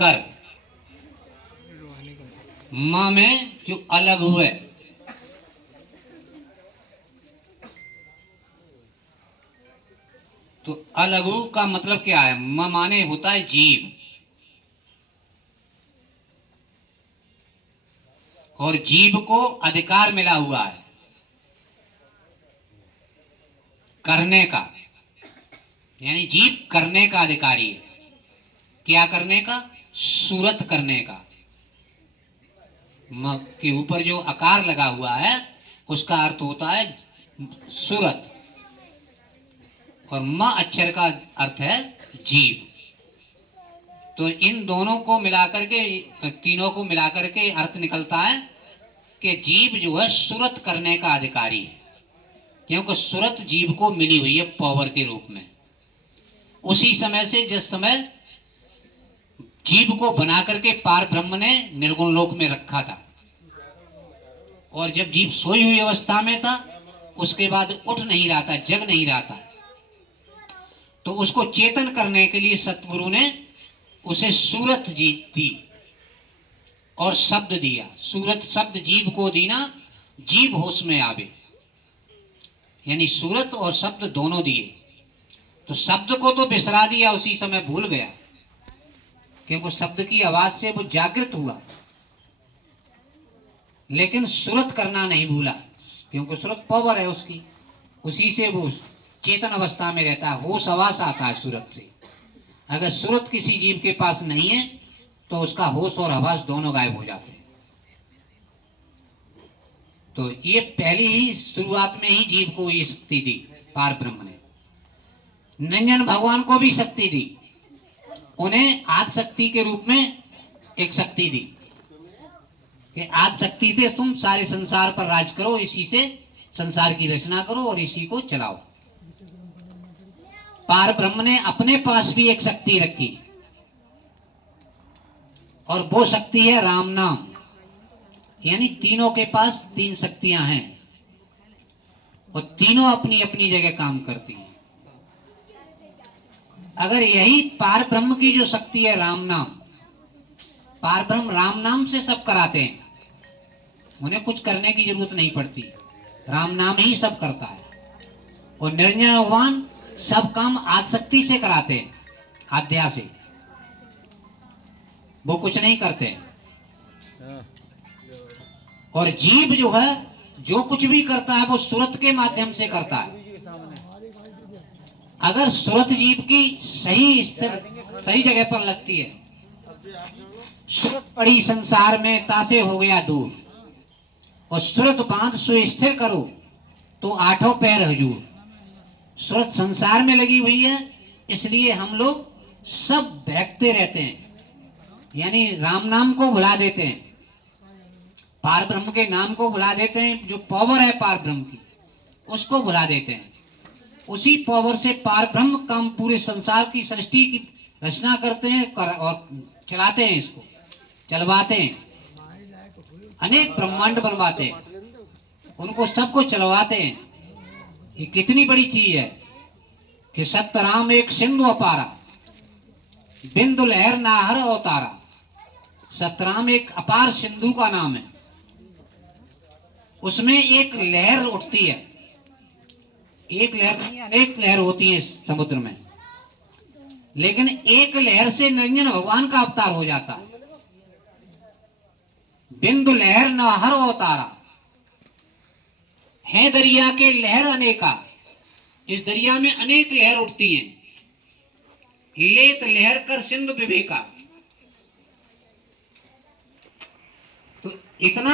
कर, माँ में जो अलग हुए, तो अलगू का मतलब क्या है? म माने होता है जीव, और जीव को अधिकार मिला हुआ है करने का, यानी जीव करने का अधिकारी है। क्या करने का? सूरत करने का। म के ऊपर जो आकार लगा हुआ है उसका अर्थ होता है सूरत, और म अक्षर का अर्थ है जीव। तो इन दोनों को मिलाकर के, तीनों को मिलाकर के अर्थ निकलता है कि जीव जो है सूरत करने का अधिकारी है, क्योंकि सूरत जीव को मिली हुई है पावर के रूप में। उसी समय से जिस समय जीव को बना करके पार ब्रह्म ने निर्गुण लोक में रखा था, और जब जीव सोई हुई अवस्था में था, उसके बाद उठ नहीं रहा था, जग नहीं रहा था, तो उसको चेतन करने के लिए सतगुरु ने उसे सूरत जी दी और शब्द दिया। सूरत शब्द जीव को दीना, जीव होश में आवे, यानी सूरत और शब्द दोनों दिए। तो शब्द को तो बिसरा दिया, उसी समय भूल गया, क्योंकि शब्द की आवाज से वो जागृत हुआ, लेकिन सूरत करना नहीं भूला, क्योंकि सूरत पावर है उसकी, उसी से वो चेतन अवस्था में रहता है, होश आवास आता है सूरत से। अगर सूरत किसी जीव के पास नहीं है तो उसका होश और आवास दोनों गायब हो जाते हैं। तो ये पहली ही शुरुआत में ही जीव को ये शक्ति दी पार ब्रह्म ने। निरंजन भगवान को भी शक्ति दी, उन्हें आदि शक्ति के रूप में एक शक्ति दी कि आदि शक्ति से तुम सारे संसार पर राज करो, इसी से संसार की रचना करो और इसी को चलाओ। पार ब्रह्म ने अपने पास भी एक शक्ति रखी, और वो शक्ति है राम नाम। यानी तीनों के पास तीन शक्तियां हैं, और तीनों अपनी अपनी जगह काम करती हैं। अगर यही पार ब्रह्म की जो शक्ति है राम नाम, पार ब्रह्म राम नाम से सब कराते हैं, उन्हें कुछ करने की जरूरत नहीं पड़ती, राम नाम ही सब करता है। और निरंजन भगवान सब काम आदिशक्ति से कराते हैं, आद्या से, वो कुछ नहीं करते हैं। और जीव जो है जो कुछ भी करता है वो सूरत के माध्यम से करता है। अगर सूरत जीव की सही स्थिर सही जगह पर लगती है, सूरत पड़ी संसार में तासे हो गया दूर, और सूरत बांध सो स्थिर करो तो आठों पैर हजूर। सूरत संसार में लगी हुई है, इसलिए हम लोग सब बहकते रहते हैं, यानी राम नाम को भुला देते हैं, पार ब्रह्म के नाम को भुला देते हैं। जो पावर है पार ब्रह्म की उसको भुला देते हैं। उसी पावर से पार ब्रह्म काम पूरे संसार की सृष्टि की रचना करते हैं और चलाते हैं, इसको चलवाते हैं, अनेक ब्रह्मांड बनवाते हैं, उनको सबको चलवाते हैं। ये कितनी बड़ी चीज है कि सतराम एक सिंधु अपारा, बिंदु लहर नाहर अवतारा। सतराम एक अपार सिंधु का नाम है, उसमें एक लहर उठती है, एक लहर नहीं अनेक लहर होती है समुद्र में, लेकिन एक लहर से निरंजन भगवान का अवतार हो जाता है। बिंदु लहर नाहर अवतारा है, दरिया के लहर अनेका, इस दरिया में अनेक लहर उठती हैं, लेत लहर कर सिंधु विवेका। तो इतना